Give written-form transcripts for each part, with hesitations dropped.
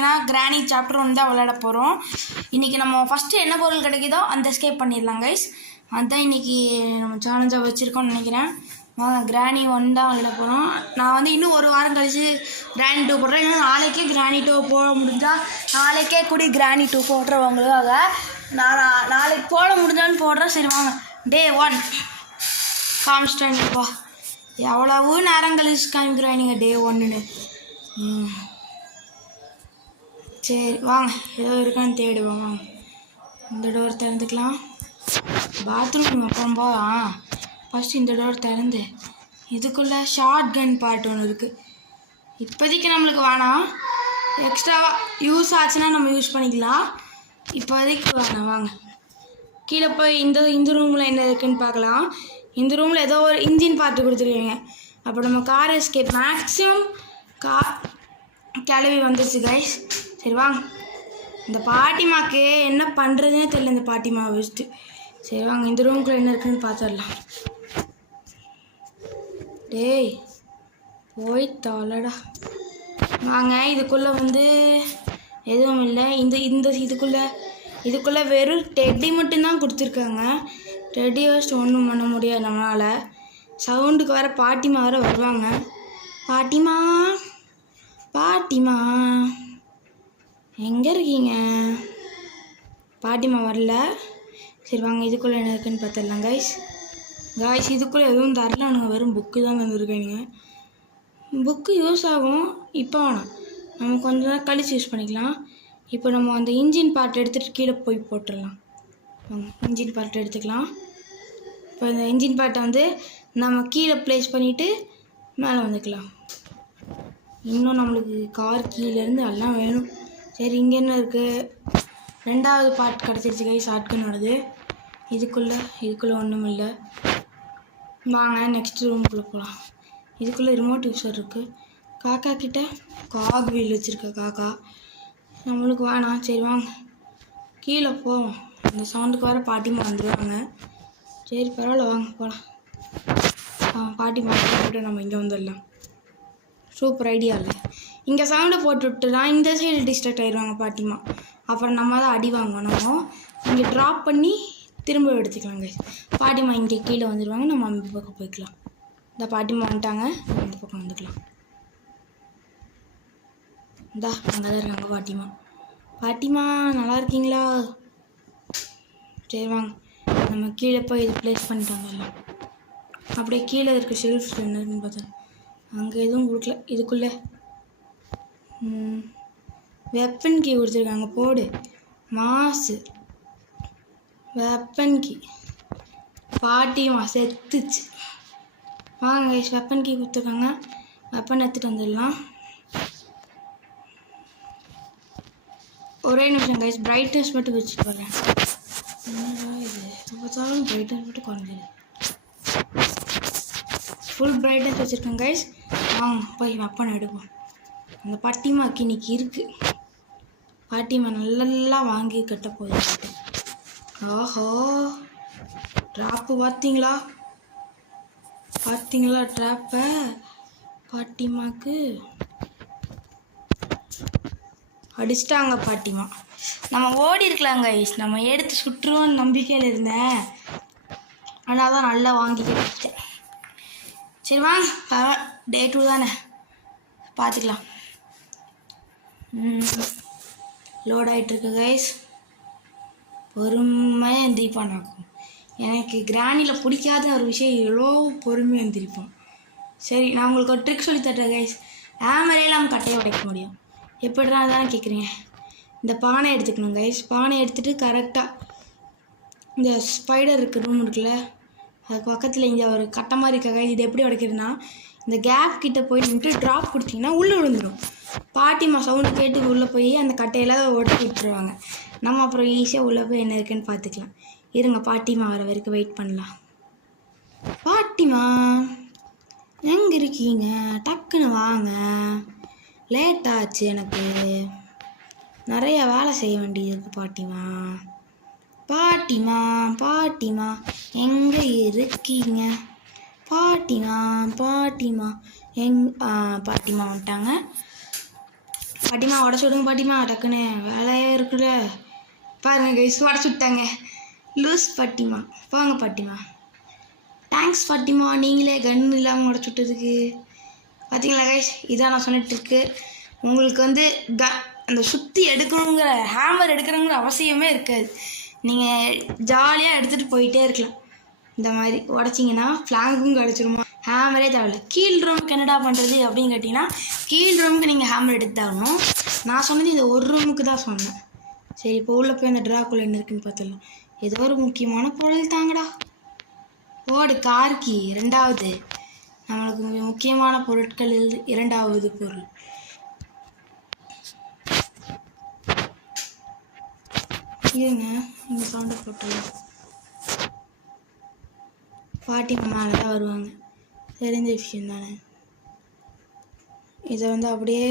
பார்த்தீங்கன்னா கிராணி சாப்டர் 1 தான் விளையாட போகிறோம். இன்றைக்கி நம்ம ஃபஸ்ட்டு என்ன பொருள் கிடைக்குதோ அந்த எஸ்கேப் பண்ணிடலாம் கைஸ். அதுதான் இன்றைக்கி நம்ம சேலஞ்சாக வச்சுருக்கோம்னு நினைக்கிறேன். கிராணி 1 தான் விளையாட போகிறோம். நான் வந்து இன்னும் ஒரு வாரம் கழிச்சு கிராணி 2 போடுறேன். இன்னும் நாளைக்கே கிராணி 2 போட முடிஞ்சால் நாளைக்கே கூடி கிராணி 2 போடுறேன் உங்களுக்காக. நான் நாளைக்கு போட முடிஞ்சாலும் போடுறேன். சரி வாங்க, டே 1 காமிச்சிட்டேன்ப்பா. எவ்வளவு நேரம் கழிச்சு காமிக்கிறேன் நீங்கள் டே 1ன்னு. சரி வாங்க, ஏதோ இருக்கான்னு தேடுவோம். வாங்க, இந்த டோர் திறந்துக்கலாம். பாத்ரூம் அப்போ ஃபஸ்ட்டு இந்த டோர் திறந்து இதுக்குள்ளே ஷார்ட் கன் பார்ட் ஒன்று இருக்குது. இப்போதைக்கு நம்மளுக்கு வேணாம், எக்ஸ்ட்ராவாக யூஸ் ஆச்சுன்னா நம்ம யூஸ் பண்ணிக்கலாம். இப்போதைக்கு வேணாம். வாங்க கீழே போய் இந்த ரூமில் என்ன இருக்குதுன்னு பார்க்கலாம். இந்த ரூமில் ஏதோ ஒரு இன்ஜின் பார்ட்டு கொடுத்துருக்கீங்க. அப்போ நம்ம கார் எஸ்கேப் மேக்ஸிமம் கிளவி வந்துருச்சு கைஸ். சரி வாங்க, இந்த பாட்டிமாக்கு என்ன பண்ணுறதுனே தெரியல இந்த பாட்டிமாவை வச்சுட்டு. சரி வாங்க, இந்த ரூமுக்குள்ளே என்ன இருக்குதுன்னு பார்த்துடலாம். டேய் போய் தொலைடா. வாங்க, இதுக்குள்ளே வந்து எதுவும் இல்லை. இதுக்குள்ளே வெறும் டெட்டி மட்டும்தான் கொடுத்துருக்காங்க. டெட்டி வச்சுட்டு ஒன்றும் பண்ண முடியாது நம்மளால். சவுண்டுக்கு வர பாட்டிமா வர வருவாங்க. பாட்டிமா பாட்டிமா எங்கே இருக்கீங்க? பாட்டிமா வரல. சரி வாங்க, இதுக்குள்ளே என்ன இருக்குன்னு பார்த்துடலாம் கைஸ். இதுக்குள்ளே எதுவும் தரலானுங்க, வெறும் புக்கு தான் வந்துருக்கீங்க. புக்கு யூஸ் ஆகும், இப்போ வேணாம், நம்ம கொஞ்ச நேரம் கழிச்சு யூஸ் பண்ணிக்கலாம். இப்போ நம்ம அந்த இன்ஜின் பார்ட் எடுத்துகிட்டு கீழே போய் போட்டுடலாம். இன்ஜின் பார்ட் எடுத்துக்கலாம். இப்போ இந்த இன்ஜின் பார்ட்டை வந்து நம்ம கீழே ப்ளேஸ் பண்ணிவிட்டு மேலே வந்துக்கலாம். இன்னும் நம்மளுக்கு கார் கீழேருந்து எல்லாம் வேணும். சரி, இங்கே என்ன இருக்குது? 2வது பார்ட் கிடச்சிருச்சு கை, ஷார்ட்கனோடது. இதுக்குள்ளே ஒன்றும் இல்லை. வாங்க நெக்ஸ்ட் ரூமுக்குள்ளே போகலாம். இதுக்குள்ளே ரிமோட் யூஸர் இருக்குது. காக்கா கிட்ட காக் வீல் வச்சுருக்க காக்கா நம்மளுக்கு வேணாம். சரி வாங்க கீழே போவோம். இந்த சவுண்டுக்கு வர பாட்டிமா வந்துடுவாங்க. சரி பரவாயில்ல, வாங்க போகலாம். பாட்டிமா போட்டு நம்ம இங்கே வந்துடலாம். சூப்பர் ஐடியா இல்லை? இங்கே சவுண்டை போட்டு விட்டுலாம், இந்த சைடு டிஸ்ட்ராக்ட் ஆகிடுவாங்க பாட்டிமா. அப்புறம் நம்ம தான் அடி வாங்கணும். இங்கே ட்ராப் பண்ணி திரும்ப எடுத்துக்கலாங்க. பாட்டிமா இங்கே கீழே வந்துடுவாங்க, நம்ம அந்த பக்கம் போய்க்கலாம். இந்த பாட்டிமா வந்துட்டாங்க, அந்த பக்கம் வந்துக்கலாம். இந்தா அங்கே தான் இருக்காங்க பாட்டிமா. பாட்டிமா நல்லா இருக்கீங்களா? சரி வாங்க, நம்ம கீழே போய் இது ப்ளேஸ் பண்ணிட்டு வந்துடலாம். அப்படியே கீழே இருக்க ஷெல்ஃப் என்ன இருக்குன்னு பார்த்தா அங்கே எதுவும் கொடுக்கல. இதுக்குள்ளே வெப்பன் கீ கொடுத்துருக்காங்க, போடு. மாசு வெப்பன் கீ. பாட்டிமா செத்துச்சு. வாங்க கைஸ், வெப்பன் கீ கொடுத்துருக்காங்க. வெப்பன் எடுத்துகிட்டு வந்துடலாம். ஒரே நிமிஷம் கைஸ், பிரைட்னஸ் மட்டும் வச்சுட்டு வரேன். என்னடா இது பார்த்தாலும் பிரைட்னஸ் மட்டும் குறைஞ்சிது. ஃபுல் பிரைட்னஸ் வச்சுருக்கேன் கைஸ். வாங்க போய் வெப்பன் எடுப்போம். அந்த பாட்டிமாக்கு இன்னைக்கு இருக்குது. பாட்டிமா நல்லா வாங்கி கட்ட போயிட்டு. ஆஹோ, ட்ராப்பு பார்த்தீங்களா ட்ராப்பை? பாட்டிமாக்கு அடிச்சிட்டாங்க பாட்டிமா. நம்ம ஓடி இருக்கலாம் கைஸ், நம்ம எடுத்து சுற்றுவோன்னு நம்பிக்கையில் இருந்தேன். ஆனால் தான் நல்லா வாங்கி கட்டிட்டேன். சரி வாங்க, டே 2 தானே, பார்த்துக்கலாம். லோட் ஆகிட்டுருக்கு கைஸ். பொறுமையாக எந்திரிப்பான். எனக்கு கிராணியில் பிடிக்காத ஒரு விஷயம் எவ்வளோ பொறுமையாக எந்திரிப்போம். சரி, நான் உங்களுக்கு ஒரு ட்ரிக் சொல்லி தட்டுறேன் கைஸ். ஆமரையில் நம்ம கட்டையை உடைக்க முடியும். எப்படினா தானே கேட்குறீங்க? இந்த பானை எடுத்துக்கணும் கைஸ். பானை எடுத்துகிட்டு கரெக்டாக இந்த ஸ்பைடர் இருக்குது ரூம் இருக்குல்ல, அதுக்கு பக்கத்தில் இங்கே ஒரு கட்டை மாதிரி இருக்க. இது எப்படி உடைக்கிறதுனா, இந்த கேப் கிட்டே போய் நின்றுட்டு ட்ராப் கொடுத்தீங்கன்னா உள்ளே விழுந்துடும். பாட்டிமா சவுண்டு கேட்டு உள்ளே போய் அந்த கட்டையெல்லாம் உடச்சி விட்டுருவாங்க. நம்ம அப்புறம் ஈஸியாக உள்ளே போய் என்ன இருக்குன்னு பார்த்துக்கலாம். இருங்க, பாட்டிமா வர வரைக்கும் வெயிட் பண்ணலாம். பாட்டிமா எங்கே இருக்கீங்க? டக்குன்னு வாங்க, லேட் ஆச்சு, எனக்கு நிறைய வேலை செய்ய வேண்டியது இருக்குது. பாட்டிமா எங்கே இருக்கீங்க? பாட்டிமா பாட்டிமா வந்துட்டாங்க. பாட்டிமா உடச்சு விடுங்க பாட்டிமா, டக்குன்னு வேலையாக இருக்குல்ல. பாருங்கள் கைஸ், உடச்சு விட்டாங்க. லூஸ் பாட்டிமா, போங்க பாட்டிமா. தேங்க்ஸ் பாட்டிமா, நீங்களே கன் இல்லாமல் உடச்சு விட்டதுக்கு. பார்த்தீங்களா கைஸ், இதான் நான் சொன்னிட்டுருக்கு. உங்களுக்கு வந்து அந்த சுற்றி எடுக்கணுங்கிற ஹேமர் எடுக்கணுங்கிற அவசியமே இருக்காது. நீங்கள் ஜாலியாக எடுத்துகிட்டு போயிட்டே இருக்கலாம். இந்த மாதிரி உடச்சிங்கன்னா ஃப்ளாங்கும் கிடச்சிருமா, ஹேமரே தேவையில்ல. கீழ் ரூமுக்கு என்னடா பண்ணுறது அப்படின்னு கேட்டிங்கன்னா, கீழ் ரூமுக்கு நீங்கள் ஹேமர் எடுத்தாகணும். நான் சொன்னது இந்த ஒரு ரூமுக்கு தான் சொன்னேன். சரி, இப்போ உள்ள போய் அந்த ட்ராக்குள்ள என்ன இருக்குன்னு பார்த்துடலாம். ஏதோ ஒரு முக்கியமான பொருள் தாங்கடா. ஓடு கார்கி, ரெண்டாவது நம்மளுக்கு முக்கியமான பொருட்கள் இரண்டாவது பொருள். இருங்க, இந்த சவுண்டை போட்டுடலாம். பாட்டி மேலே தான் வருவாங்க, தெரிஞ்ச விஷயம் தானே. இதை வந்து அப்படியே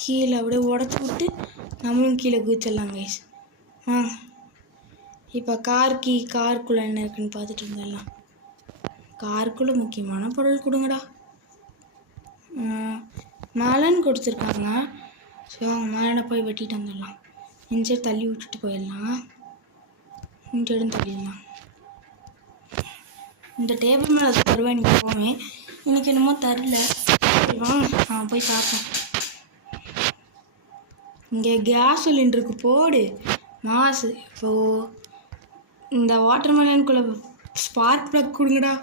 கீழே அப்படியே உடச்சி விட்டு நம்மளும் கீழே குதிச்சிடலாம் கைஸ். இப்போ காருக்குள்ளே என்ன இருக்குன்னு பார்த்துட்டு இருந்துடலாம். காருக்குள்ளே முக்கியமான பொருள் கொடுங்கடா. மேலன்னு கொடுத்துருக்காங்க. ஸோ அவங்க மேலே போய் வெட்டிட்டு வந்துடலாம். இந்த சைடு தள்ளி விட்டுட்டு போயிடலாம். இந்த சைடும் தள்ளிடலாம். இந்த டேபிள் மேலே அது தருவேன் நீங்கள் போவேன். எனக்கு என்னமோ தரல. வாங்க நான் போய் பார்ப்பேன். இங்கே கேஸ் சிலிண்டருக்கு போடு மாசு. இப்போது இந்த வாட்டர் மெலனுக்குள்ளே ஸ்பார்க் ப்ளக் கொடுங்கடா.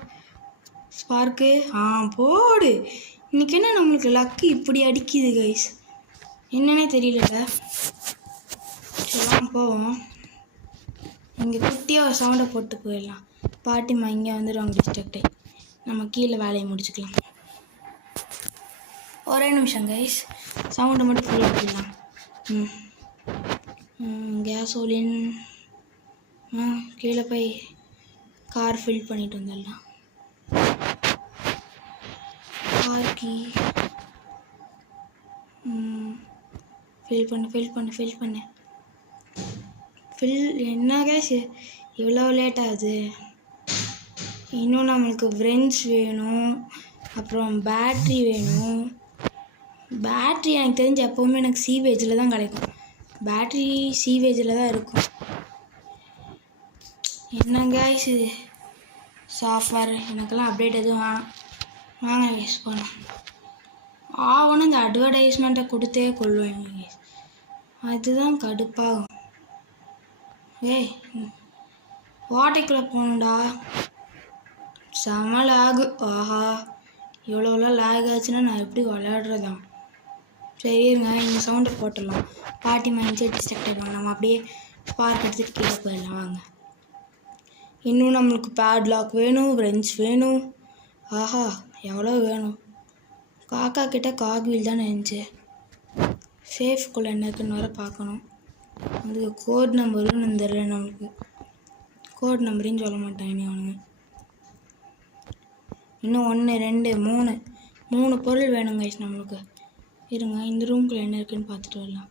ஸ்பார்க்கு போடு. இன்றைக்கி என்ன நம்மளுக்கு லக்கு இப்படி அடிக்குது கைஸ், என்னன்னே தெரியல. சரி போவோம். இங்கே குட்டியாக ஒரு சவுண்டை போட்டு போயிடலாம். பாட்டிமா இங்கே வந்துடுவாங்க டிஸ்ட்ராக்ட் ஆகி. நம்ம கீழே வேலையை முடிச்சுக்கலாம். ஒரே நிமிஷம் கைஸ், சவுண்டை மட்டும் ஃபுல்லாக போயிடலாம். கேசோலின் கீழே போய் கார் ஃபில் பண்ணிட்டு வந்துடலாம். கார்கி ஃபில் பண்ணு. என்ன கேஸ் இவ்வளோ லேட் ஆகுது? இன்னும் நம்மளுக்கு ஃப்ரெண்ட்ஸ் வேணும், அப்புறம் பேட்ரி வேணும். பேட்ரி எனக்கு தெரிஞ்ச எப்போவுமே எனக்கு சீவேஜில் தான் கிடைக்கும். பேட்ரி சீவேஜில் தான் இருக்கும். என்ன கேஸ் இது சாஃப்ட்வேர், எனக்கெல்லாம் அப்டேட் எதுவும் வேணாம். வாங்க கேஸ் போகலாம். ஆகணும் இந்த அட்வர்டைஸ்மெண்ட்டை கொடுத்தே கொள்ளுவேங்க கேஸ், அதுதான் கடுப்பாகும். ஏய் வாட்டைக்குள்ளே போகணுண்டா. செம லேகு. ஆஹா, இவ்வளோலாம் லேக் ஆச்சுன்னா நான் எப்படி விளையாடுறதான்? சரி இருங்க, இந்த சவுண்டை போட்டுடலாம். பாட்டி மைண்ட் சைட் டிஸ்ட்ராக்ட் ஆகிடுவாங்க. நம்ம அப்படியே ஸ்பார்க் எடுத்துகிட்டு கீழே போயிடலாம். வாங்க. இன்னும் நம்மளுக்கு பேட்லாக் வேணும், ஃப்ரெண்ட்ஸ் வேணும். ஆஹா, எவ்வளோ வேணும். காக்கா கிட்ட காக்வீல் தான் இருந்துச்சு. சேஃப்குள்ளே என்ன இருக்குன்னு வர பார்க்கணும். அதுக்கு கோட் நம்பரும் தெரியல நம்மளுக்கு. கோட் நம்பரையும் சொல்ல மாட்டாங்க அவனுங்க. இன்னும் 1 2 3 பொருள் வேணும் கைஸ் நம்மளுக்கு. இருங்க, இந்த ரூம்குள்ளே என்ன இருக்குன்னு பார்த்துட்டு வரலாம்.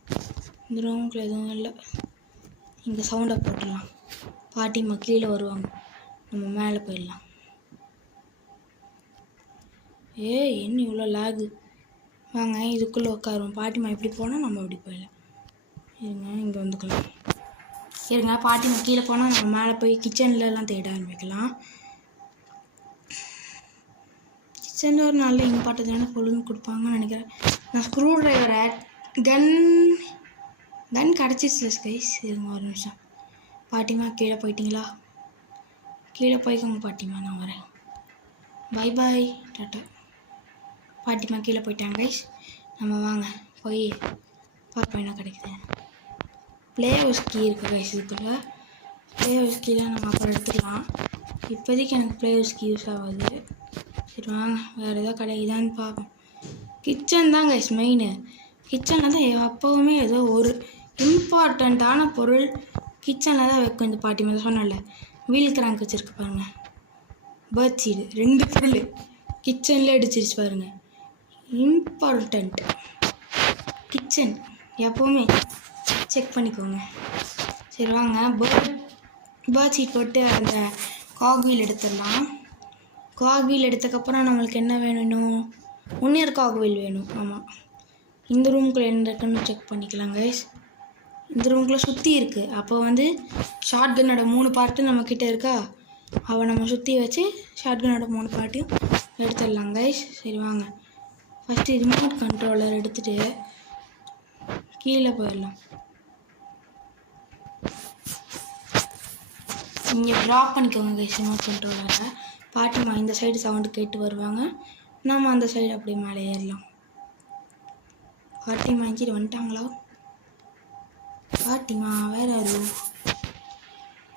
இந்த ரூம்குள்ளே எதுவும் இல்லை. இங்கே சவுண்டை போட்டுடலாம். பாட்டிமா கீழே வருவாங்க, நம்ம மேலே போயிடலாம். என்ன இவ்வளோ லேகு? வாங்க இதுக்குள்ளே உட்காருவோம். பாட்டிமா எப்படி போனால் நம்ம அப்படி போயிடலாம். இருங்க, இங்கே வந்துக்கலாம். இருங்க, பாட்டிமா கீழே போனால் நம்ம மேலே போய் கிச்சன்லலாம் தேட ஆரம்பிக்கலாம். கிச்சனில் ஒரு நல்ல இம்பார்ட்டன்டான பொருள்னு கொடுப்பாங்கன்னு நினைக்கிறேன். நான் ஸ்க்ரூ ட்ரைவரை கன் கிடச்சிச்சு கைஸ். இருங்க ஒரு நிமிஷம். பாட்டிமா கீழே போயிட்டீங்களா? கீழே போய்க்கோங்க பாட்டிமா, நான் வரேன். Bye bye, tata. பாட்டிமா கீழே போயிட்டாங்க கைஸ். நம்ம வாங்க போய் பார்ப்போம் என்ன கிடைக்குது. ப்ளே ஹவுஸ் கீ இருக்குது கைஸ். இதுக்குள்ளே ப்ளே ஹவுஸ் கீழே நம்ம அப்புறம் எடுத்துக்கலாம். இப்போதைக்கு எனக்கு ப்ளே ஹவுஸ் கீ யூஸ் ஆகாது. சரி வாங்க, வேறு எதாவது கிடைக்குதான்னு பார்ப்போம். கிச்சன் தான் கைஸ் மெயின். கிச்சனில் தான் எப்போவுமே ஏதோ ஒரு இம்பார்ட்டண்ட்டான பொருள் கிச்சனில் தான் வைக்கும். இந்த பாட்டி மேலே சொன்னல வீல் கிராங்க் வச்சுருக்கு பாருங்கள். பேர்ட் சீடு 2 பொருள் கிச்சனில் அடிச்சிருச்சு பாருங்கள். இம்பார்ட்டண்ட் கிச்சன் எப்போவுமே செக் பண்ணிக்கோங்க. சரி வாங்க, பேர்ட் சீட் போட்டு அந்த காக்வீல் எடுத்துடலாம். காக்வீல் எடுத்ததுக்கப்புறம் நம்மளுக்கு என்ன வேணும்? இன்னும் 1 காக்வீல் வேணும். ஆமாம், இந்த ரூமுக்குள்ளே என்ன இருக்குன்னு செக் பண்ணிக்கலாம் கைஸ். இந்த ரூமுக்குள்ளே சுற்றி இருக்குது. அப்போ வந்து ஷார்ட் கன்னோட 3 பார்ட்டு நம்மக்கிட்ட இருக்கா, அவள் நம்ம சுற்றி வச்சு ஷார்ட் கன்னோட 3 பார்ட்டையும் எடுத்துடலாம் கைஸ். சரி வாங்க, ஃபஸ்ட்டு ரிமோட் கண்ட்ரோலர் எடுத்துகிட்டு கீழே போயிடலாம். இங்கே ட்ராப் பண்ணிக்கோங்க கைஸ் ரிமோட் கண்ட்ரோலரை. பாட்டிமா இந்த சைடு சவுண்டு கேட்டு வருவாங்க, நம்ம அந்த சைடு அப்படியே மேலே ஏறலாம். பாட்டிமா இஞ்சிட்டு வந்துட்டாங்களா? பாட்டிமா வேற யாரு?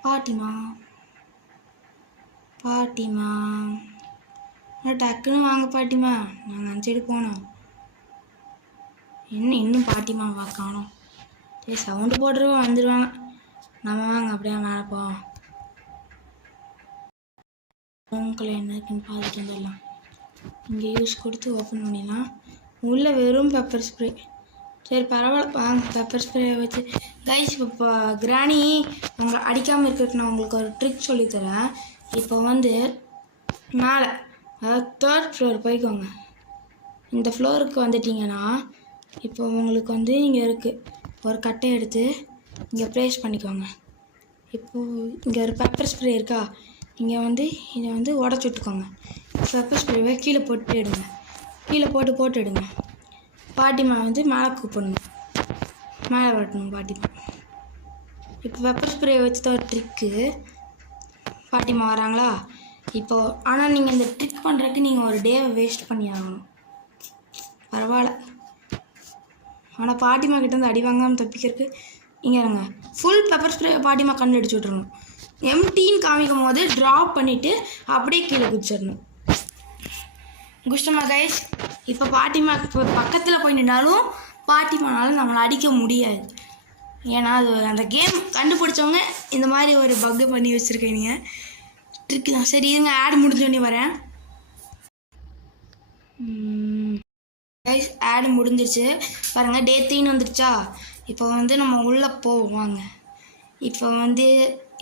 பாட்டிமா பாட்டிமா டக்குன்னு வாங்க பாட்டிமா, நாங்கள் அந்த சைடு போனோம். இன்னும் பாட்டிமாவா காணோம். சரி சவுண்டு போடுறவங்க வந்துடுவாங்க, நம்ம வாங்க அப்படியே மேலே போவோம். ரூமுக்குள்ளே என்ன இருக்குன்னு பார்த்துட்டு வந்துடலாம். இங்கே யூஸ் கொடுத்து ஓப்பன் பண்ணிடலாம். உள்ளே வெறும் பெப்பர் ஸ்ப்ரே. சரி பரவாயில்ல வாங்க, பெப்பர் ஸ்ப்ரே வச்சு கைஸ். இப்போ கிராணி உங்களை அடிக்காமல் இருக்கிறதுக்கு நான் உங்களுக்கு ஒரு ட்ரிக் சொல்லித்தரேன். இப்போ வந்து மேலே அதாவது 3rd ஃப்ளோர் போய்க்கோங்க. இந்த ஃப்ளோருக்கு வந்துட்டிங்கன்னா இப்போ உங்களுக்கு வந்து இங்கே இருக்குது ஒரு கட்டை எடுத்து இங்கே ப்ளேஸ் பண்ணிக்கோங்க. இப்போது இங்கே ஒரு பெப்பர் ஸ்ப்ரே இருக்கா, இங்கே வந்து இதை வந்து உடச்சி விட்டுக்கோங்க. பெப்பர் ஸ்ப்ரேவை கீழே போட்டு எடுங்க, கீழே போட்டு எடுங்க. பாட்டிமா வந்து மேலே கூப்பிடணும், மேலே வரட்டணும் பாட்டிமா. இப்போ பெப்பர் ஸ்ப்ரே வச்சு தான் ஒரு ட்ரிக்கு. பாட்டிமா வராங்களா இப்போது? ஆனால் நீங்கள் இந்த ட்ரிக் பண்ணுறதுக்கு நீங்கள் ஒரு டேவை வேஸ்ட் பண்ணி ஆகணும். பரவாயில்ல, ஆனால் பாட்டிமா கிட்டேருந்து அடி வாங்காமல் தப்பிக்கிறதுக்கு இங்கே இருங்க. ஃபுல் பெப்பர் ஸ்ப்ரே பாட்டிமா கண்டு அடிச்சு விட்றணும். எம்டின்னு காமிக்கும் போது ட்ராப் பண்ணிவிட்டு அப்படியே கீழே குதிச்சிடணும். குஷ்டமா கைஸ்? இப்போ பாட்டிமா இப்போ பக்கத்தில் போய் நின்றாலும் பாட்டிமானாலும் நம்மளை அடிக்க முடியாது. ஏன்னா அது அந்த கேம் கண்டுபிடிச்சவங்க இந்த மாதிரி ஒரு பக்கு பண்ணி வச்சுருக்கீங்க. ட்ரிக்கு தான். சரி இருங்க, ஆட் முடிஞ்சோடனே வரேன் கைஸ். ஆட் முடிஞ்சிருச்சு பாருங்கள், டே 3 வந்துருச்சா. இப்போ வந்து நம்ம உள்ளே போவோம் வாங்க. இப்போ வந்து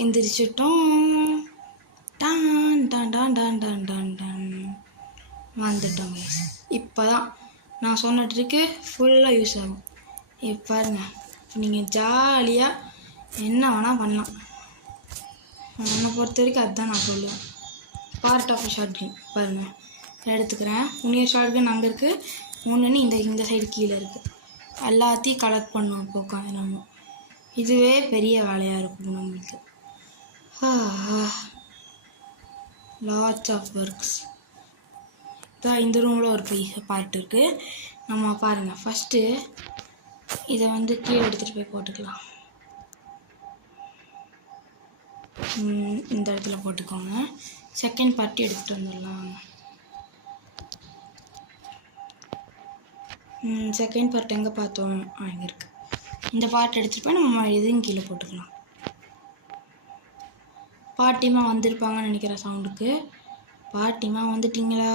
எந்திரிச்சிட்டோம். டான் டான் டான் டான் டான் டான் டான் வந்துட்டோம் கைஸ். இப்போ தான் நான் சொன்ன ட்ரிக்கு ஃபுல்லாக யூஸ் ஆகும். இப்போ பாருங்கள், நீங்கள் ஜாலியாக என்ன வேணால் பண்ணலாம். என்னை பொறுத்த வரைக்கும் அதுதான் நான் சொல்லுவேன். பார்ட் ஆஃப் ஷார்ட் கன் பாருங்கள் எடுத்துக்கிறேன். இன்னொரு ஷார்ட் கன் அங்கே இருக்குது, ஒன்று இந்த சைடு கீழே இருக்குது. எல்லாத்தையும் கலெக்ட் பண்ணுவோம் இப்போ உட்காந்து நம்ம. இதுவே பெரிய வேலையாக இருக்கும் நம்மளுக்கு. Lots of works. இப்போ இந்த ரூமில் ஒரு பார்ட் இருக்குது. நம்ம பாருங்கள், ஃபஸ்ட்டு இதை வந்து கீழே எடுத்துகிட்டு போய் போட்டுக்கலாம். இந்த இடத்துல போட்டுக்கோங்க. செகண்ட் பார்ட்டி எடுத்துகிட்டு வந்துடலாம். செகண்ட் பார்ட் எங்கே பார்த்தோம்? இங்கே இருக்குது. இந்த பார்ட் எடுத்துகிட்டு போய் நம்ம இதையும் கீழே போட்டுக்கலாம். பாட்டிமா வந்திருப்பாங்கன்னு நினைக்கிற சவுண்டுக்கு. பாட்டிமா வந்துட்டிங்களா?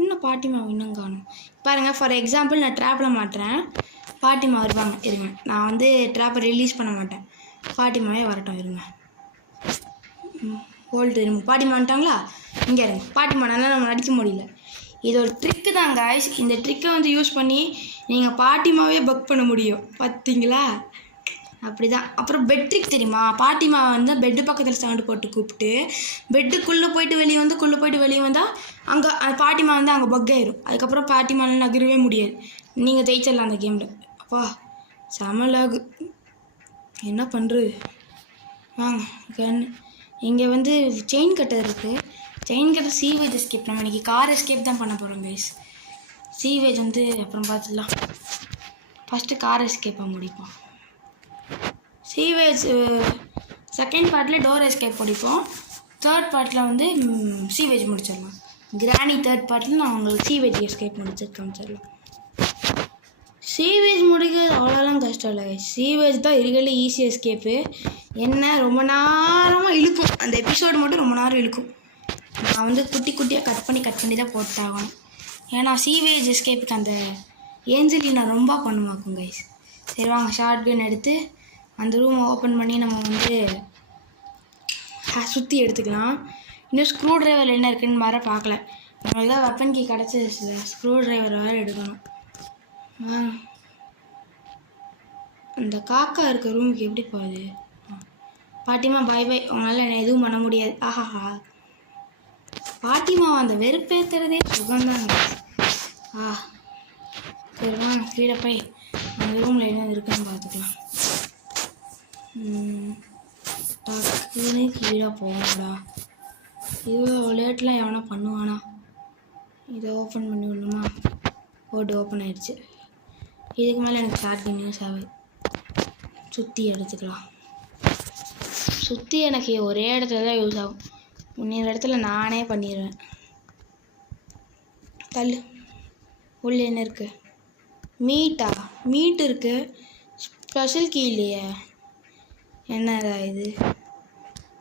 இன்னும் பாட்டிமா இன்னும் காணும் பாருங்கள். ஃபார் எக்ஸாம்பிள் நான் ட்ராப்பில் மாட்டுறேன், பாட்டிமா வருவாங்க. இருங்க, நான் வந்து ட்ராப்பை ரிலீஸ் பண்ண மாட்டேன், பாட்டிமாவே வரட்டும். இருங்க, ஹோல்டு இருங்க. பாட்டிமா வந்துட்டாங்களா? இங்கே இருங்க. பாட்டிமானால நம்ம அடிக்க முடியல. இது ஒரு ட்ரிக்கு தான் காய்ஸ். இந்த ட்ரிக்கை வந்து யூஸ் பண்ணி நீங்கள் பாட்டிமாவே பக் பண்ண முடியும். பார்த்தீங்களா? அப்படி தான். அப்புறம் பெட் ட்ரிக் தெரியுமா? பாட்டிமா வந்து பெட்டு பக்கத்தில் சவுண்டு போட்டு கூப்பிட்டு பெட்டுக்குள்ளே போயிட்டு வெளியே வந்தால் அங்கே பாட்டிமா வந்து அங்கே பக் ஆயிரும். அதுக்கப்புறம் பாட்டிமாவில் நகரவே முடியாது. நீங்கள் ஜெயிச்சிடலாம் அந்த கேமில். அப்பா செமலாகு. என்ன பண்ணுறது வாங்க. இங்கே வந்து செயின் கட்டர் இருக்குது. Chain cutter sewage escape. நம்ம இன்றைக்கி கார் எஸ்கேப் தான் பண்ண போகிறோம் கைஸ். சீவேஜ் வந்து அப்புறம் பார்த்துக்கலாம். ஃபஸ்ட்டு கார் எஸ்கேப்பை முடிப்போம். சீவேஜ் செகண்ட் பார்ட்டில் டோர் எஸ்கேப் முடிப்போம். தேர்ட் பார்ட்டில் வந்து சீவேஜ் முடிச்சிடலாம். கிராணி தேர்ட் பார்ட்டில் நான் உங்களுக்கு சீவேஜ் எஸ்கேப் முடிச்சு காமிச்சிடலாம். சீவேஜ் முடிக்கிறது அவ்வளோலாம் கஷ்டம் இல்லை. சீவேஜ் தான் இருக்கிறதுல ஈஸி எஸ்கேப்பு. என்ன ரொம்ப நேரமாக இழுக்கும், அந்த எபிசோடு மட்டும் ரொம்ப நேரம் இழுக்கும். நான் வந்து குட்டியாக கட் பண்ணி தான் போட்டாகணும். ஏன்னா சீவேஜ் எஸ்கேப்புக்கு அந்த ஏஞ்சலினா ரொம்ப பண்ணுமாக்கும் கைஸ். சரி வாங்க, ஷார்ட் கன் எடுத்து அந்த ரூமை ஓப்பன் பண்ணி நம்ம வந்து சுற்றி எடுத்துக்கலாம். இன்னும் ஸ்க்ரூ ட்ரைவர் என்ன இருக்குதுன்னு வர பார்க்கல. நம்மளுக்கு தான் வெப்பன் கீ கிடச்சிருச்சுல, ஸ்க்ரூ ட்ரைவர் வேறு எடுக்கணும். வாங்க. இந்த காக்கா இருக்க ரூமுக்கு எப்படி போகுது? பாட்டிமா பாய் பாய், உங்களால் என்ன எதுவும் பண்ண முடியாது. ஆஹாஹா, பாட்டிமா அந்த வெறுப்பேற்றுறதே சுகம்தாங்க. சரி வாங்க கீழே போய் அந்த ரூமில் என்ன இருக்குன்னு பார்த்துக்கலாம். டக்குன்னு கீழே போகணும்டா. இவ்வளோ லேட்லாம் எவனா பண்ணுவானா? இதை ஓப்பன் பண்ணி விடணுமா? போட்டு ஓப்பன் ஆயிடுச்சு. இதுக்கு மேலே எனக்கு சார்ஜிங் யூஸ் ஆகுது. சுற்றி எடுத்துக்கலாம். சுற்றி எனக்கு ஒரே இடத்துல தான் யூஸ் ஆகும். இன்னொரு இடத்துல நானே பண்ணிடுவேன். தள்ளு. உள்ள என்ன இருக்குது? மீட்டா? மீட் இருக்குது, ஸ்பெஷல் கீ இல்லையே. என்னடா இது?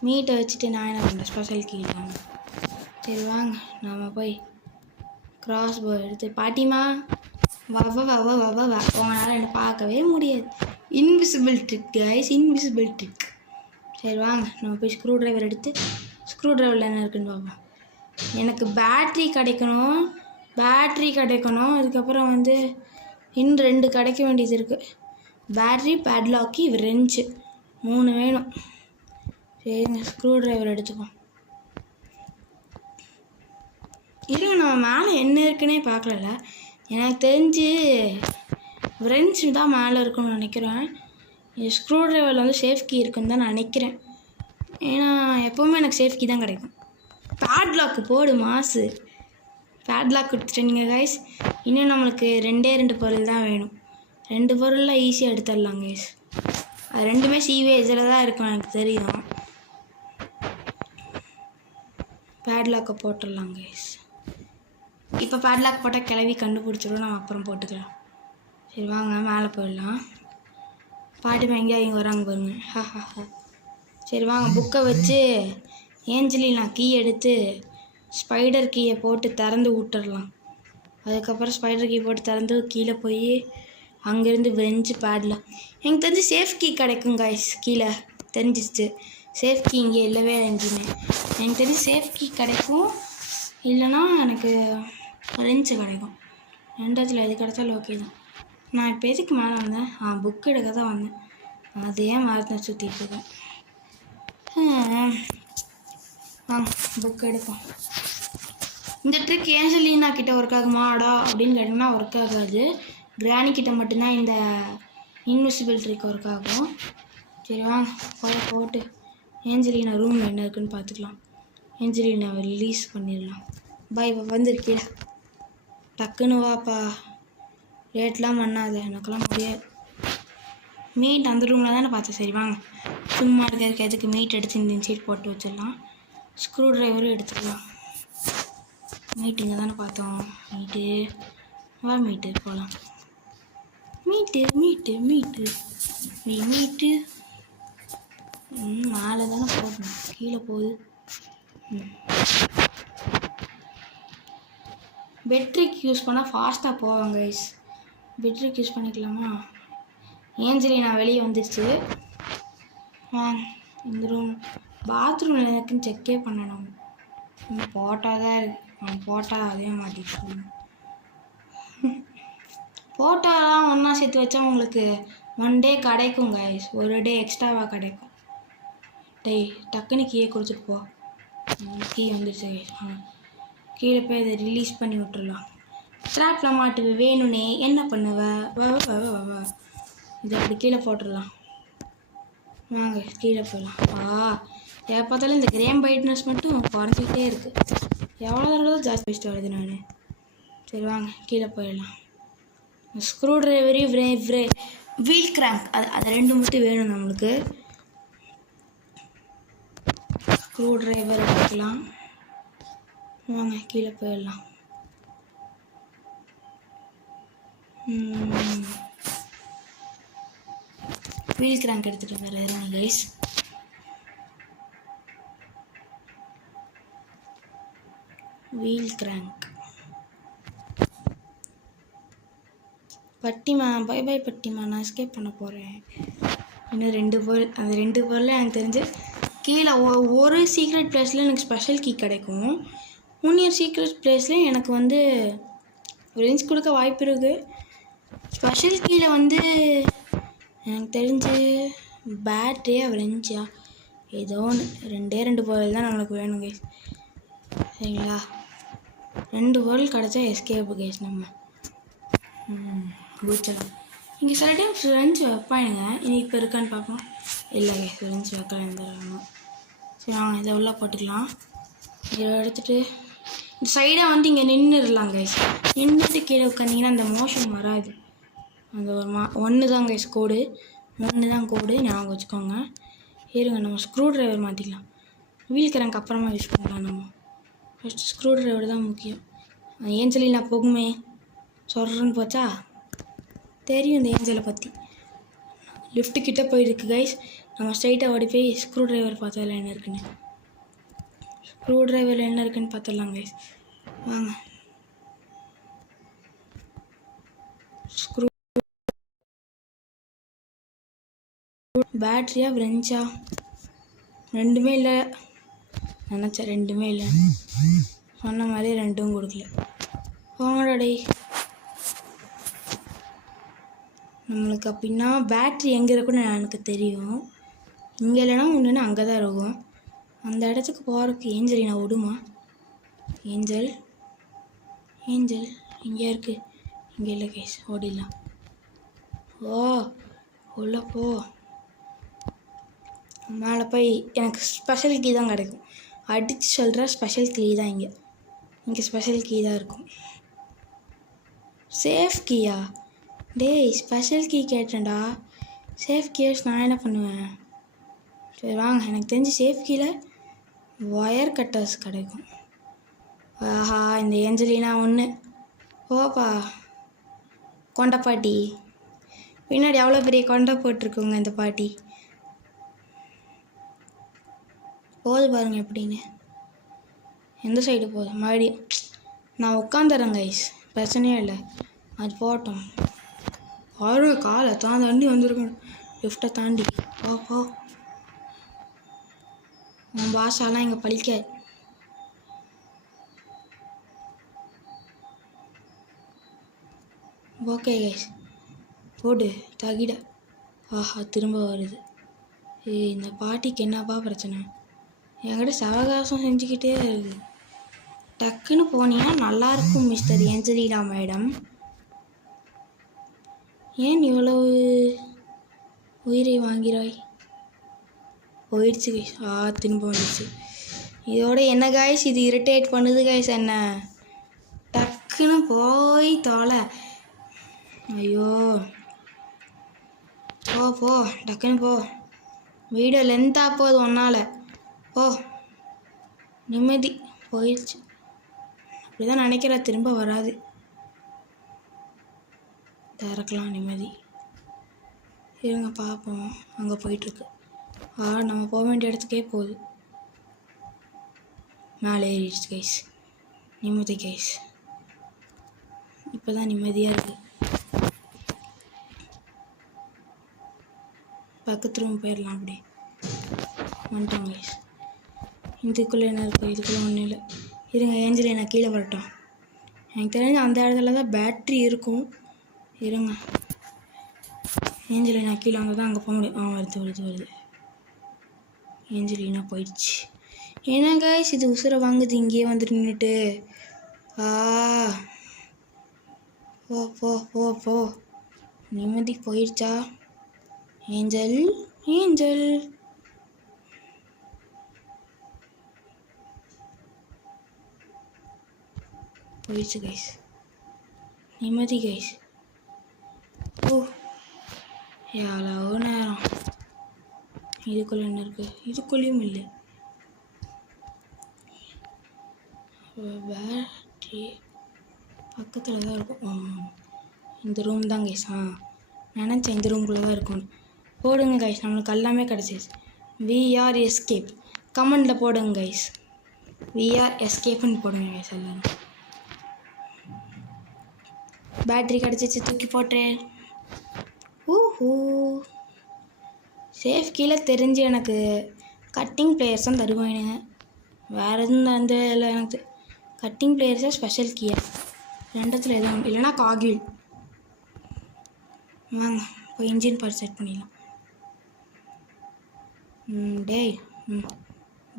மீட்டை வச்சுட்டு நான் என்ன பண்ணுறேன்? ஸ்பெஷல் கீ இல்லாமல். சரி வாங்க நம்ம போய் கிராஸ் போ எடுத்து. பாட்டிமா உங்களால் என்ன பார்க்கவே முடியாது. Invisible trick guys, invisible trick. சரி வாங்க நம்ம போய் ஸ்க்ரூ ட்ரைவர் எடுத்து ஸ்க்ரூ ட்ரைவரில் என்ன இருக்குன்னு பார்ப்போம். எனக்கு பேட்ரி கிடைக்கணும். அதுக்கப்புறம் வந்து இன்னும் 2 கிடைக்க வேண்டியது இருக்குது. பேட்ரி, பேட்லாக்கு, ரெஞ்சு 3 வேணும். சரிங்க, ஸ்க்ரூ ட்ரைவர் எடுத்துப்போம். இல்லைங்க, நம்ம மேலே என்ன இருக்குன்னே பார்க்கல. எனக்கு தெரிஞ்சு ரெஞ்சு தான் மேலே இருக்குன்னு நினைக்கிறேன். ஸ்க்ரூ ட்ரைவரில் வந்து சேஃப் கீ இருக்குன்னு தான் நினைக்கிறேன். ஏன்னா எப்போவுமே எனக்கு சேஃப் கீ தான் கிடைக்கும். பேட்லாக்கு போடு மாசு. பேட்லாக் கொடுத்துட்டேங்க கைஸ். இன்னும் நம்மளுக்கு 2 பொருள் தான் வேணும். 2 பொருள்லாம் ஈஸியாக எடுத்துடலாம் கைஸ். அது 2மே சீவேஜில் தான் இருக்கும் எனக்கு தெரியும். பேட்லாக்கை போட்டுடலாம் கைஸ். இப்போ பேட்லாக் போட்டால் கிளவி கண்டுபிடிச்சிடும். நம்ம அப்புறம் போட்டுக்கலாம். சரி வாங்க மேலே போயிடலாம். பாட்டிமா எங்கேயா இங்கே வராங்க பாருங்க. சரி வாங்க புக்கை வச்சு ஏஞ்சலினா கீ எடுத்து ஸ்பைடர் கீயை போட்டு திறந்து விட்டுடலாம். அதுக்கப்புறம் ஸ்பைடர் கீ போட்டு திறந்து கீழே போய் அங்கேருந்து வெஞ்சு பேட்லாம். எனக்கு தெரிஞ்சு சேஃப் கீ கிடைக்கும் கைஸ். கீழே தெரிஞ்சிச்சு சேஃப் கீ இங்கே இல்லவே எங்கேயுமே. எனக்கு தெரிஞ்சு சேஃப் கீ கிடைக்கும், இல்லைன்னா எனக்கு ரெஞ்சு கிடைக்கும். 2த்துல எது கிடைச்சாலும் ஓகே தான். நான் இப்போ எதுக்கு மேலே வந்தேன்? புக் எடுக்க தான் வந்தேன். அதே மாதிரி தான் சுற்றிட்டுருக்கேன். புக் எடுப்போம். இந்த ட்ரிக் ஏஞ்சலினா கிட்ட ஒர்க் ஆகுமாடா அப்படின்னு கேட்டிங்கன்னா ஒர்க் ஆகாது. கிராணி கிட்ட மட்டும்தான் இந்த இன்விசிபிள் ட்ரிக் ஒர்க் ஆகும். சரி வாங்க போட்டு ஏஞ்சலினா ரூமில் என்ன இருக்குன்னு பார்த்துக்கலாம். ஏஞ்சலினாவை ரிலீஸ் பண்ணிடலாம். பாய் வந்துருக்கீடா, டக்குன்னு வாப்பா. லேட்லாம் பண்ணாத, எனக்கெல்லாம் முடியாது. மீட் அந்த ரூமில் தானே பார்த்தேன். சரி வாங்க சும்மா இருக்கிறதுக்கு எதுக்கு மீட் எடுத்து இந்த சைட் போட்டு வச்சிடலாம். ஸ்க்ரூ ட்ரைவரும் எடுத்துக்கலாம். மீட்டிங்க தானே பார்த்தோம். மீட்டு போகலாம். மீட்டு மேலே தானே போடணும், கீழே போகுது. பெட்ரிக் யூஸ் பண்ணால் ஃபாஸ்ட்டாக போவாங்க கைஸ். பெட்ரிக் யூஸ் பண்ணிக்கலாமா? ஏஞ்சலினா வெளியே வந்துடுச்சு. இந்த ரூம் பாத்ரூமில் எனக்குன்னு செக்கே பண்ணணும். போட்டால் தான் இருக்கு. போட்டால் அதே மாட்டிட்டு போட்டாலாம் ஒன்றா சேர்த்து வச்சா உங்களுக்கு 1 டே கிடைக்கும் கைஸ். 1 டே எக்ஸ்ட்ராவாக கிடைக்கும். டக்குன்னு கீயை கொடுத்துட்டு போ. கீ வந்துடுச்சு கைஸ். கீழே போய் அதை ரிலீஸ் பண்ணி விட்டுடலாம். ட்ராப்பில் மாட்டு வேணும்னே என்ன பண்ணுவ? வா இதை அப்படி கீழே போட்டுடலாம். வாங்க கீழே போயிடலாம். எப்போ பார்த்தாலும் இந்த கிரேம் பிரைட்னஸ் மட்டும் குறைஞ்சிக்கிட்டே இருக்குது. எவ்வளோ தடவை ஜாஸ்தி வச்சுட்டு வருது நான். சரி வாங்க கீழே போயிடலாம். ஸ்க்ரூ ட்ரைவரையும் வீல் கிராங்க் அது 2 மட்டும் வேணும் நம்மளுக்கு. ஸ்க்ரூ ட்ரைவர் எடுத்துக்கலாம். வாங்க கீழே போயிடலாம். வீல் கிராங்க் எடுத்துகிட்டு வர்றேன் கைஸ். Wheel crank. பட்டிமா பை பட்டிமா, நான் எஸ்கேப் பண்ண போகிறேன். இன்னும் 2 பொருள். அந்த 2 பொருளில் எனக்கு தெரிஞ்சு கீழே ஒரு சீக்ரெட் பிளேஸில் எனக்கு ஸ்பெஷல் கீ கிடைக்கும். இன்னொரு சீக்ரெட் பிளேஸில் எனக்கு வந்து ரெஞ்ச் கொடுக்க வாய்ப்பு இருக்குது. ஸ்பெஷல் கீழே வந்து எனக்கு தெரிஞ்சு பேட்ரியா விளைஞ்சியா ஏதோ ஒன்று 2 பொருள் தான் நம்மளுக்கு வேணும் கேஸ். சரிங்களா, 2 பொருள் கிடச்சா எஸ்கேப்பு கேஸ். நம்ம பூச்சலாம் இங்கே சில டைம் ஃப்ரெண்ட்ஸ் வைப்பானுங்க. இனி இப்போ இருக்கான்னு பார்ப்போம். இல்லை கேஸ், ஃப்ரெண்ட்ஸ் வைக்கலாம் இருந்துடுறாங்க. சரி, அவங்க இதை உள்ளே போட்டுக்கலாம். இதை எடுத்துகிட்டு இந்த சைடாக வந்து இங்கே நின்றுடலாம் கைஸ். நின்றுட்டு கீழே உட்காந்திங்கன்னா அந்த மோஷன் வராது. அந்த ஒரு 1 தான் கைஸ் கோடு, 1 தான் கோடு, ஞாபகம் வச்சுக்கோங்க. இருங்க, நம்ம ஸ்க்ரூ ட்ரைவர் மாற்றிக்கலாம். வீல் கரங்க் அப்புறமா யூஸ் பண்ணலாம். நம்ம ஃபஸ்ட்டு ஸ்க்ரூ ட்ரைவர் தான் முக்கியம். ஏஞ்சலினா போகுமே சொல்கிறேன்னு போச்சா, தெரியும் இந்த ஏஞ்சலை பற்றி. லிஃப்ட்டு கிட்டே போயிருக்கு கைஸ். நம்ம ஸ்ட்ரைட்டாக ஓடி போய் ஸ்க்ரூ ட்ரைவர் பார்த்ததில் என்ன இருக்குன்னு, ஸ்க்ரூ ட்ரைவரில் என்ன இருக்குன்னு பார்த்துடலாம் கைஸ். வாங்க. ஸ்க்ரூ பேட்ரியா ஃப்ரெஞ்சா ரெண்டுமே இல்லை நினச்சேன். ரெண்டுமே இல்லை, சொன்ன மாதிரி 2ம் கொடுக்கல. போங்கடாடே. நம்மளுக்கு அப்படின்னா பேட்ரி எங்கே இருக்குன்னு எனக்கு தெரியும். இங்கே இல்லைனா ஒன்றுன்னா அங்கே தான் இருக்கும். அந்த இடத்துக்கு போகிறதுக்கு ஏஞ்சலினா விடுமா? ஏஞ்சல் ஏஞ்சல் இங்கே இருக்குது. இங்கே இல்லை கேஸ், ஓடிடலாம். ஓ உள்ள போ. மேலே போய் எனக்கு ஸ்பெஷல் கீ தான் கிடைக்கும். அடித்து சொல்கிற ஸ்பெஷல் கீ தான் இங்கே ஸ்பெஷல் கீ தான் இருக்கும். சேஃப் கீயா? டேய், ஸ்பெஷல் கீ கேட்டேன்டா. சேஃப் கீஸ் நான் என்ன பண்ணுவேன்? சரி வாங்க. எனக்கு தெரிஞ்சு சேஃப் கீயில் ஒயர் கட்டர்ஸ் கிடைக்கும். ஆஹா, இந்த ஏஞ்சலினா ஒன்று. ஓப்பா கொண்ட பாட்டி, பின்னாடி எவ்வளோ பெரிய கொண்டை போட்டிருக்குங்க இந்த பாட்டி. போகுது பாருங்க எப்படின்னு. எந்த சைடு போகுது? மறுபடியும் நான் உட்காந்துறேன் கைஸ், பிரச்சனையே இல்லை. அது போட்டோம். பாருங்க, காலை தாண்டி வந்துருக்கணும். லிஃப்ட்டை தாண்டி போ. உன் பாஷாலாம் இங்கே பழிக்க. ஓகே கைஸ், போடு தகிட. ஆஹா, திரும்ப வருது. இந்த பாட்டிக்கு என்னப்பா பிரச்சனை? என்கிட்ட சவகாசம் செஞ்சுக்கிட்டே இருக்குது. டக்குன்னு போனீங்கன்னா நல்லாயிருக்கும் மிஸ்டர் ஏஞ்சலினா மேடம். ஏன் இவ்வளவு உயிரை வாங்கிறாய்? போயிடுச்சு கைஸ். திரும்ப வந்துடுச்சு. இதோட என்ன கைஸ், இது இரிட்டேட் பண்ணுது கைஸ் என்ன. டக்குன்னு போய் தொலை. ஐயோ, போ டக்குன்னு போ. வீடியோ லென்த்தாக போகுது ஒன்றால். ஓ நிம்மதி போயிடுச்சு. அப்படி தான் நினைக்கிற, திரும்ப வராது. திறக்கலாம் நிம்மதி. இருங்க பார்ப்போம். அங்கே போயிட்டுருக்கு. நம்ம போக வேண்டிய இடத்துக்கே போகுது. மேலே ஏறிடுச்சு கைஸ். நிம்மதி கைஸ், இப்போ தான் நிம்மதியாக இருக்குது. பக்கத்து ரூம் போயிடலாம். அப்படி வந்துட்டோம் கைஸ். இதுக்குள்ளே என்ன இருக்குது? இதுக்குள்ளே ஒன்றும் இல்லை. இருங்க, ஏஞ்சலினா கீழே வரட்டும். எனக்கு தெரிஞ்ச அந்த இடத்துல தான் பேட்ரி இருக்கும். இருங்க, ஏஞ்சலினா கீழே வந்தால் தான் அங்கே போக முடியும். வருது. ஏஞ்சலினா போயிடுச்சு. ஏன்னா கைஸ், இது உசுரை வாங்குது இங்கேயே வந்துட்டு நின்றுட்டு. போ. நிம்மதி போயிடுச்சா? ஏஞ்சல் போயிடுச்சு கைஸ். நிம்மதி கைஸ். எவ்வளோ நேரம். இதுக்குள்ளே என்ன இருக்குது? இதுக்குள்ளேயும் இல்லை. பேட்டரி பக்கத்தில் தான் இருக்கும். இந்த ரூம் தான் கைஸ். நினச்சேன் இந்த ரூம்குள்ளே தான் இருக்கும். போடுங்க கைஸ், நம்மளுக்கு எல்லாமே கிடச்சிச்சு. விஆர் எஸ்கேப் கமெண்டில் போடுங்க கைஸ். விஆர் எஸ்கேப்னு போடுங்க கைஸ் எல்லோரும். பேட்ரி கிடச்சிச்சு, தூக்கி போட்டேன். சேஃப் கீழே தெரிஞ்சு எனக்கு கட்டிங் பிளேயர்ஸ் தான் தருவானுங்க. வேறு எதுவும் அந்த இல்லை. எனக்கு கட்டிங் பிளேயர்ஸாக ஸ்பெஷல் கீயா 2த்துல எதுவும் இல்லைனா காகில். வாங்க இப்போ இன்ஜின் பார்ட் செட் பண்ணிடலாம். டேய்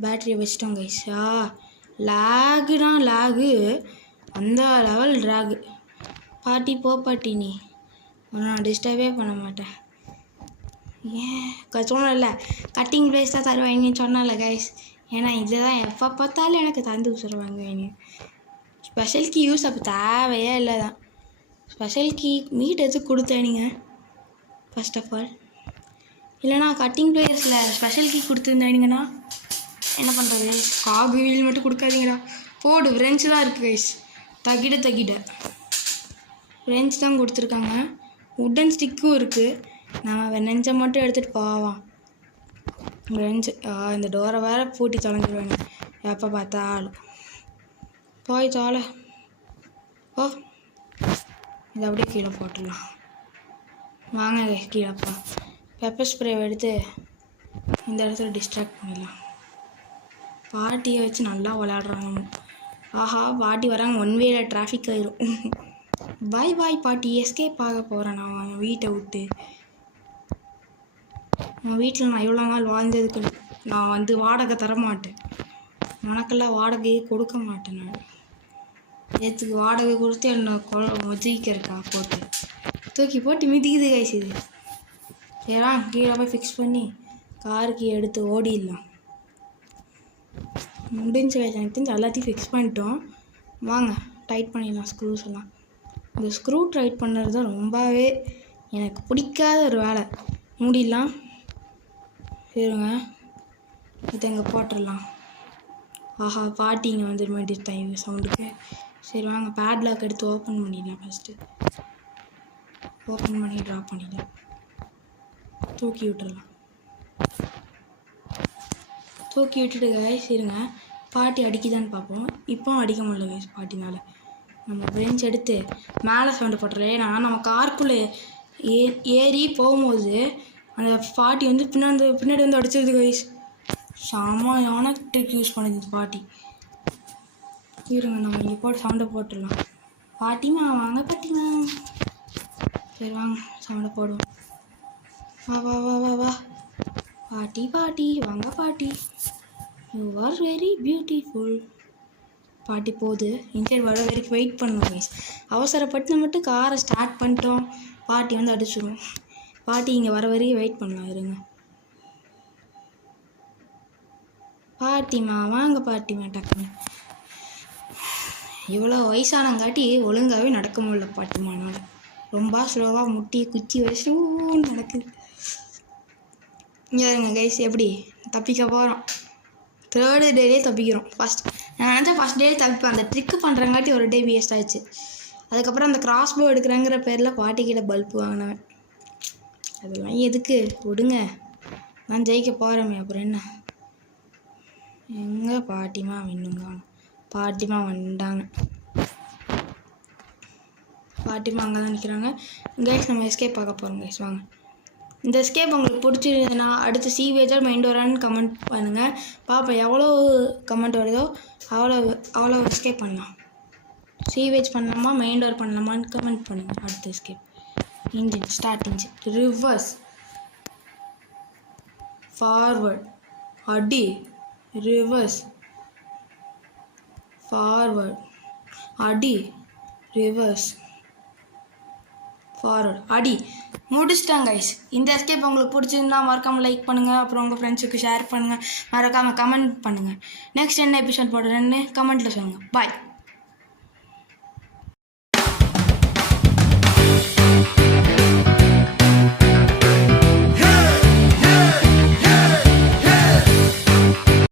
பேட்டரியை வச்சிட்டோம் கைஸ். லேகுனா லேகு, அந்த லெவல் ட்ராகு. பாட்டி போ பாட்டி, நீ நான் டிஸ்டர்பே பண்ண மாட்டேன். ஏன் சொன்னல கட்டிங் ப்ளேஸ் தான் தருவாங்கன்னு சொன்னால கைஸ். ஏன்னா இதுதான் எப்போ பார்த்தாலும் எனக்கு தந்து வச்சுருவாங்க. ஸ்பெஷல் கீ யூஸ் அப்போ தேவையே இல்லை தான். ஸ்பெஷல் கீ மீட் எதுக்கு கொடுத்தேனிங்க ஃபர்ஸ்ட் ஆஃப் ஆல்? இல்லைனா கட்டிங் ப்ளேஸில் ஸ்பெஷல் கீ கொடுத்துருந்தேனிங்கன்னா என்ன பண்ணுறது? காகு வீல் மட்டும் கொடுக்காதீங்கடா. போடு ஃப்ரெஞ்சு தான் இருக்குது கைஸ். தகிட ஃப்ரெஞ்ச் தான் கொடுத்துருக்காங்க. உட்டன் ஸ்டிக்கும் இருக்குது. நம்ம நெஞ்சை மட்டும் எடுத்துகிட்டு போவான் ஃப்ரெஞ்சு. இந்த டோரை வேறு பூட்டி தொலைஞ்சிருவாங்க எப்போ பார்த்தாலும். போய் தோலை ஓ, இதை அப்படியே கீழே போட்டுடலாம். வாங்க கீழேப்பா. பெப்பர் ஸ்ப்ரே எடுத்து இந்த இடத்துல டிஸ்ட்ராக்ட் பண்ணிடலாம். பாட்டியை வச்சு நல்லா விளையாடுறாங்க. ஆஹா பாட்டி வராங்க. ஒன் வேல டிராஃபிக் ஆயிரும். பாய் பாட்டி, எஸ்கேப் ஆக போகிறேன் நான் வீட்டை விட்டு. என் வீட்டில் நான் இவ்வளோ நாள் வாழ்ந்ததுக்கு நான் வாடகை தர மாட்டேன். உனக்கெல்லாம் வாடகையே கொடுக்க மாட்டேன். நான் நேற்றுக்கு வாடகை கொடுத்து என்ன மொதிக்கிறக்கா போட்டு தூக்கி போட்டு மிதிக்குது கைஸ். இது ஏன்னா கீழே போய் ஃபிக்ஸ் பண்ணி காருக்கு எடுத்து ஓடிடலாம். முடிஞ்ச கைஸ். எனக்கு தெரிஞ்சு எல்லாத்தையும் ஃபிக்ஸ் பண்ணிட்டோம். வாங்க டைட் பண்ணிடலாம் ஸ்க்ரூஸ் எல்லாம். இந்த ஸ்க்ரூ டைட் பண்ணுறது தான் ரொம்பவே எனக்கு பிடிக்காத ஒரு வேலை. மூடிடலாம். சரிங்க, இதை இங்கே போட்டுடலாம். ஆஹா பாட்டி இங்கே வந்துடுமே டைம் சவுண்டுக்கு. சரி வாங்க பேட்லாக் எடுத்து ஓப்பன் பண்ணிடலாம். ஃபஸ்ட்டு ஓப்பன் பண்ணி ட்ராப் பண்ணிடலாம். தூக்கி விட்டுடலாம். தூக்கி விட்டுட்டு கைஸ் இருங்க, பாட்டி அடிக்குதான்னு பார்ப்போம். இப்போ அடிக்க முடியல கைஸ் பாட்டினால். நம்ம பெஞ்ச் எடுத்து மேலே சவுண்டு போட்டுறேன். ஏன்னா நம்ம காருக்குள்ளே ஏறி போகும்போது அந்த பாட்டி பின்னாடி வந்து அடிச்சிருது கைஸ். செமையான ட்ரிக் யூஸ் பண்ணுது பாட்டி. இருங்க நம்ம இங்கே போட்டு சவுண்டை போட்டுடலாம். பாட்டிமா வாங்க பாட்டிமா. சரி வாங்க சவுண்டை போடுவோம். வா வா வா வா வா பாட்டி வாங்க பாட்டி. You are very beautiful. பாட்டி போகுது. இன்டர் வர வரைக்கும் வெயிட் பண்ணுவோம் கைஸ். அவசரப்பட்டு மட்டும் காரை ஸ்டார்ட் பண்ணிட்டோம், பாட்டி வந்து அடிச்சிடும். பாட்டி இங்கே வர வரைக்கும் வெயிட் பண்ணலாம். இருங்க பாட்டிமா வாங்க பாட்டிமா. டக்குன்னு இவ்வளோ வயசானங்காட்டி ஒழுங்காகவே நடக்க முடியல பாட்டிமானால். ரொம்ப ஸ்லோவாக முட்டி குச்சி வச்சு நடக்குது. இங்கே இருங்க கைஸ், எப்படி தப்பிக்க போகிறோம். தேர்டு டேலே தப்பிக்கிறோம். நான் நினச்சேன் ஃபஸ்ட் டேலே தப்பிப்பேன். அந்த ட்ரிக்கு பண்ணுறங்காட்டி ஒரு டே வேஸ்ட் ஆகிடுச்சு. அதுக்கப்புறம் அந்த கிராஸ்போ எடுக்கிறேங்கிற பேரில் பாட்டிக்கிட்ட பல்ப் வாங்கினேன். அதெல்லாம் எதுக்கு விடுங்க, நான் ஜெயிக்க போகிறேமே. அப்புறம் என்ன? எங்கே பாட்டிமா விண்ணுங்க. பாட்டிமா வந்துட்டாங்க. பாட்டிமா அங்கே தான் நிற்கிறாங்க கைஸ். நம்ம எஸ்கேப் பார்க்க போகிறோம் கைஸ். வாங்க. இந்த எஸ்கேப் உங்களுக்கு பிடிச்சிருந்ததுன்னா அடுத்து சீவேஜா மைண்ட் வரான்னு கமெண்ட் பண்ணுங்கள். பாப்பா எவ்வளோ கமெண்ட் வருதோ அவ்வளோ எஸ்கேப் பண்ணலாம். சீவேஜ் பண்ணலாமா மைண்ட் ஓவர் பண்ணலாமான்னு கமெண்ட் பண்ணுங்கள். அடுத்த escape engine start. Engine reverse forward அடி ரிவர்ஸ் ஃபார்வர்ட் அடி ரிவர்ஸ் ஃபார்வர்ட் அடி. முடிச்சிட்டாங்க கைஸ். இந்த எஸ்கேப் உங்களுக்கு பிடிச்சிருந்தா மறக்காமல் லைக் பண்ணுங்கள். அப்புறம் உங்கள் ஃப்ரெண்ட்ஸுக்கு ஷேர் பண்ணுங்கள். மறக்காமல் கமெண்ட் பண்ணுங்கள். நெக்ஸ்ட் என்ன எபிசோட் போடுறேன்னு கமெண்ட்டில் சொல்லுங்கள். பாய்.